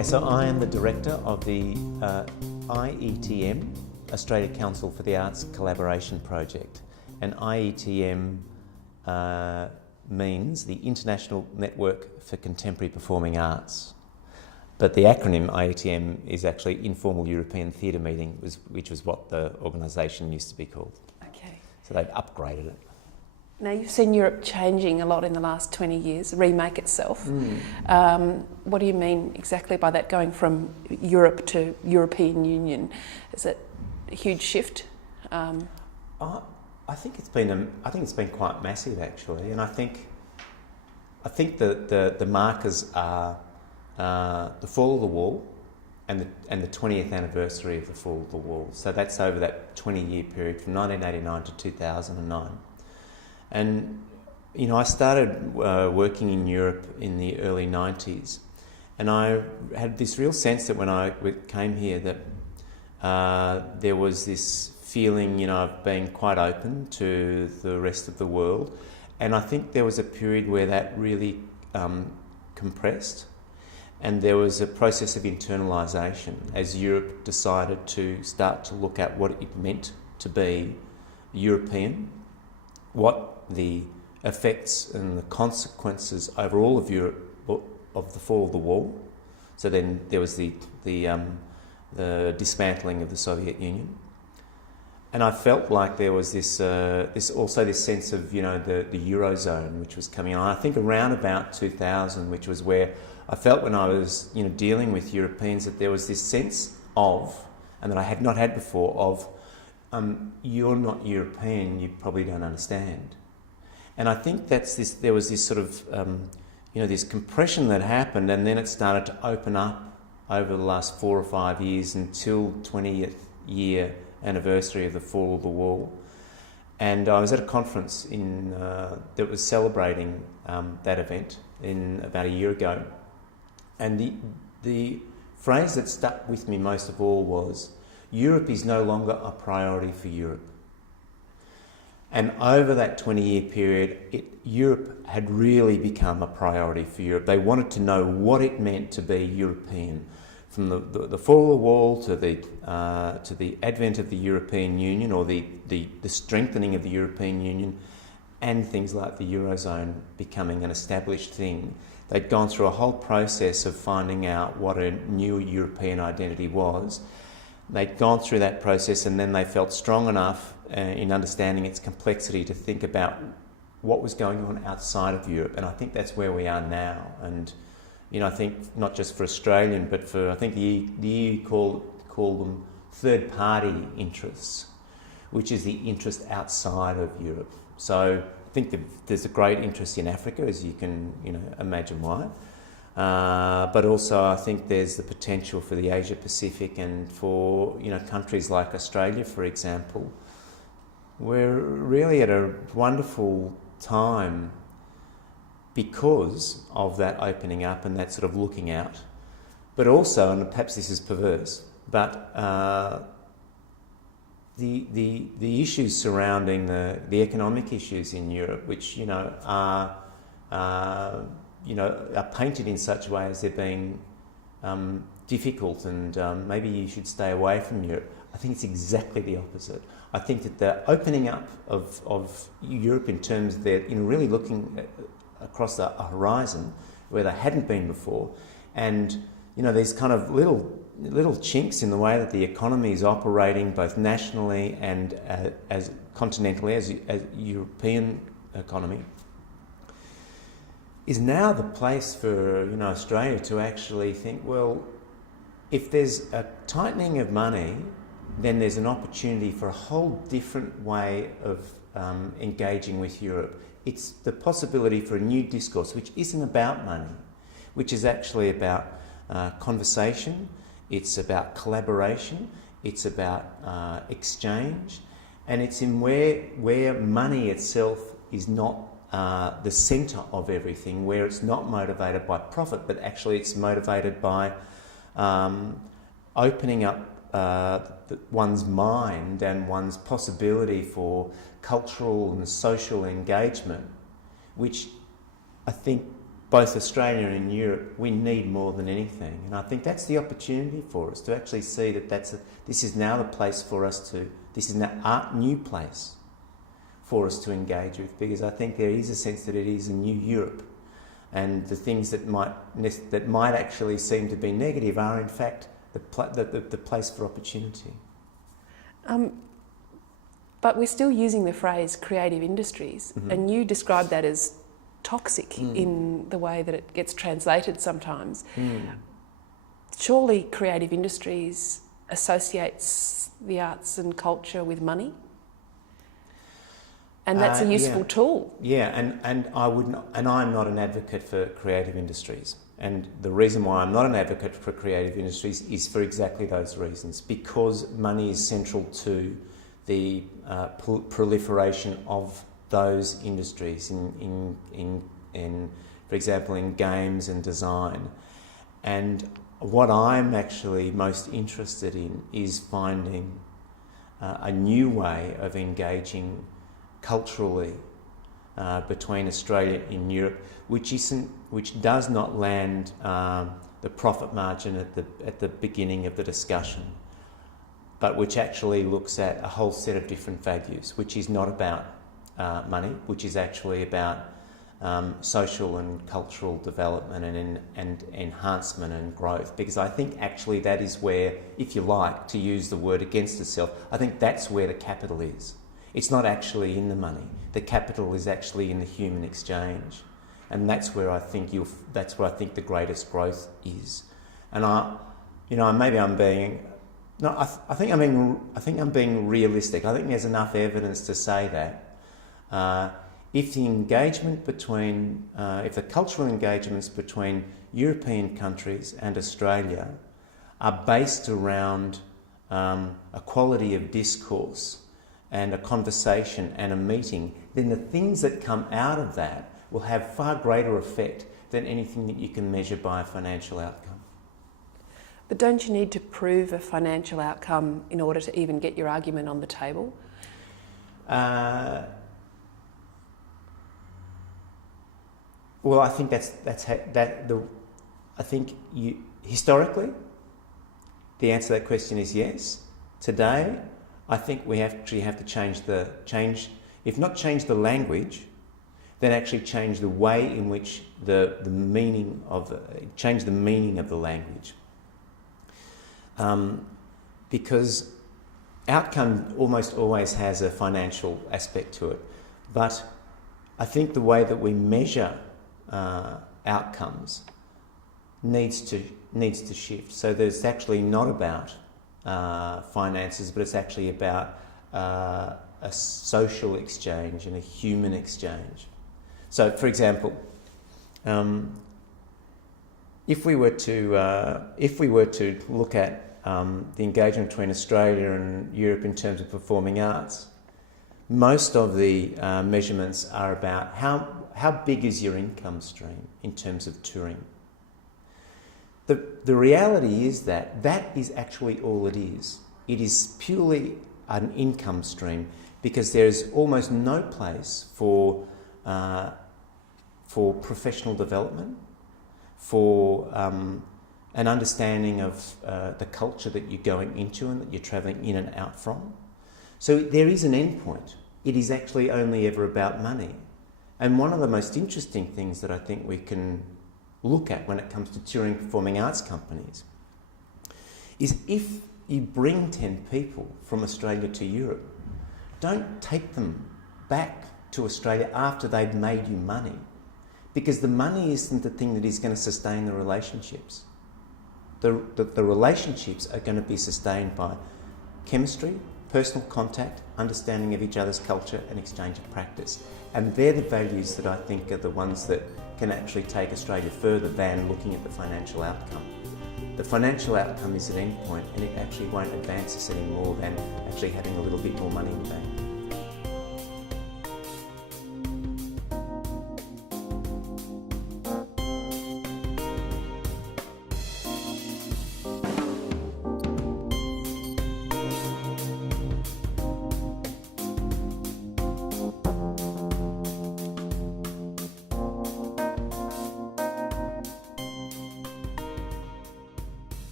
Okay, so I am the director of the IETM, Australia Council for the Arts Collaboration Project. And IETM means the International Network for Contemporary Performing Arts. But the acronym IETM is actually Informal European Theatre Meeting, which was what the organisation used to be called. Okay. So they've upgraded it. Now, you've seen Europe changing a lot in the last 20 years, remake itself. What do you mean exactly by that, going from Europe to European Union? Is it a huge shift? I think it's been quite massive, actually, and I think the markers are the fall of the wall and the 20th anniversary of the fall of the wall. So that's over that 20-year period from 1989 to 2009. And, you know, I started working in Europe in the early 90s, and I had this real sense that when I came here that there was this feeling, you know, of being quite open to the rest of the world. And I think there was a period where that really compressed, and there was a process of internalisation as Europe decided to start to look at what it meant to be European, what the effects and the consequences over all of Europe of the fall of the wall. So then there was the dismantling of the Soviet Union, and I felt like there was this sense of, you know, the Eurozone which was coming on. I think around about 2000, which was where I felt when I was, you know, dealing with Europeans, that there was this sense of, and that I had not had before, of you're not European, you probably don't understand. And I think there was this sort of, you know, this compression that happened, and then it started to open up over the last 4 or 5 years until 20th year anniversary of the fall of the wall. And I was at a conference that was celebrating that event about a year ago. And the phrase that stuck with me most of all was, Europe is no longer a priority for Europe. And over that 20-year period, Europe had really become a priority for Europe. They wanted to know what it meant to be European. From the fall of the wall to the advent of the European Union, or the strengthening of the European Union, and things like the Eurozone becoming an established thing. They'd gone through a whole process of finding out what a new European identity was. They'd gone through that process, and then they felt strong enough in understanding its complexity to think about what was going on outside of Europe. And I think that's where we are now. And, you know, I think not just for Australian, but for, I think the EU call them third-party interests, which is the interest outside of Europe. So I think there's a great interest in Africa, as you can, you know, imagine why. But also I think there's the potential for the Asia Pacific, and for, you know, countries like Australia, for example. We're really at a wonderful time because of that opening up and that sort of looking out. But also, and perhaps this is perverse, but the issues surrounding the economic issues in Europe, which, you know, are painted in such a way as they're being difficult, and maybe you should stay away from Europe. I think it's exactly the opposite. I think that the opening up of Europe in terms of they're, you know, really looking across a horizon where they hadn't been before, and, you know, these kind of little chinks in the way that the economy is operating, both nationally and as continentally, as European economy, is now the place for, you know, Australia to actually think, well, if there's a tightening of money, then there's an opportunity for a whole different way of engaging with Europe. It's the possibility for a new discourse, which isn't about money, which is actually about conversation, it's about collaboration, it's about exchange, and it's in where money itself is not the centre of everything, where it's not motivated by profit, but actually it's motivated by opening up one's mind and one's possibility for cultural and social engagement, which I think both Australia and Europe, we need more than anything. And I think that's the opportunity for us to actually see that this is now the place for us to, this is now a new place for us to engage with, because I think there is a sense that it is a new Europe, and the things that might actually seem to be negative are in fact the place for opportunity. But we're still using the phrase creative industries, and you describe that as toxic in the way that it gets translated sometimes. Surely creative industries associates the arts and culture with money? And that's a useful tool. Yeah, and I'm not an advocate for creative industries. And the reason why I'm not an advocate for creative industries is for exactly those reasons, because money is central to the proliferation of those industries in for example, in games and design. And what I'm actually most interested in is finding a new way of engaging culturally between Australia and Europe, which does not land the profit margin at the beginning of the discussion, but which actually looks at a whole set of different values, which is not about money, which is actually about social and cultural development and enhancement and growth. Because I think actually that is where, if you like, to use the word against itself, I think that's where the capital is. It's not actually in the money. The capital is actually in the human exchange, and that's where I think the greatest growth is. And I think I'm being realistic. I think there's enough evidence to say that if the engagement between, if the cultural engagements between European countries and Australia are based around a quality of discourse and a conversation and a meeting, then the things that come out of that will have far greater effect than anything that you can measure by a financial outcome. But don't you need to prove a financial outcome in order to even get your argument on the table? Well, I think historically, the answer to that question is yes. Today, I think we actually have to change if not change the language, then actually change the way in which change the meaning of the language. Because outcome almost always has a financial aspect to it, but I think the way that we measure outcomes needs to shift. So that it's actually not about finances, but it's actually about a social exchange and a human exchange. So, for example, if we were to look at the engagement between Australia and Europe in terms of performing arts, most of the measurements are about how big is your income stream in terms of touring. The reality is that is actually all it is. It is purely an income stream, because there is almost no place for professional development, for an understanding of the culture that you're going into and that you're travelling in and out from. So there is an end point. It is actually only ever about money. And one of the most interesting things that I think we can look at when it comes to touring performing arts companies is, if you bring 10 people from Australia to Europe, don't take them back to Australia after they've made you money, because the money isn't the thing that is going to sustain the relationships. The relationships are going to be sustained by chemistry, personal contact, understanding of each other's culture and exchange of practice. And they're the values that I think are the ones that can actually take Australia further than looking at the financial outcome. The financial outcome is an end point, and it actually won't advance us any more than actually having a little bit more money in the bank.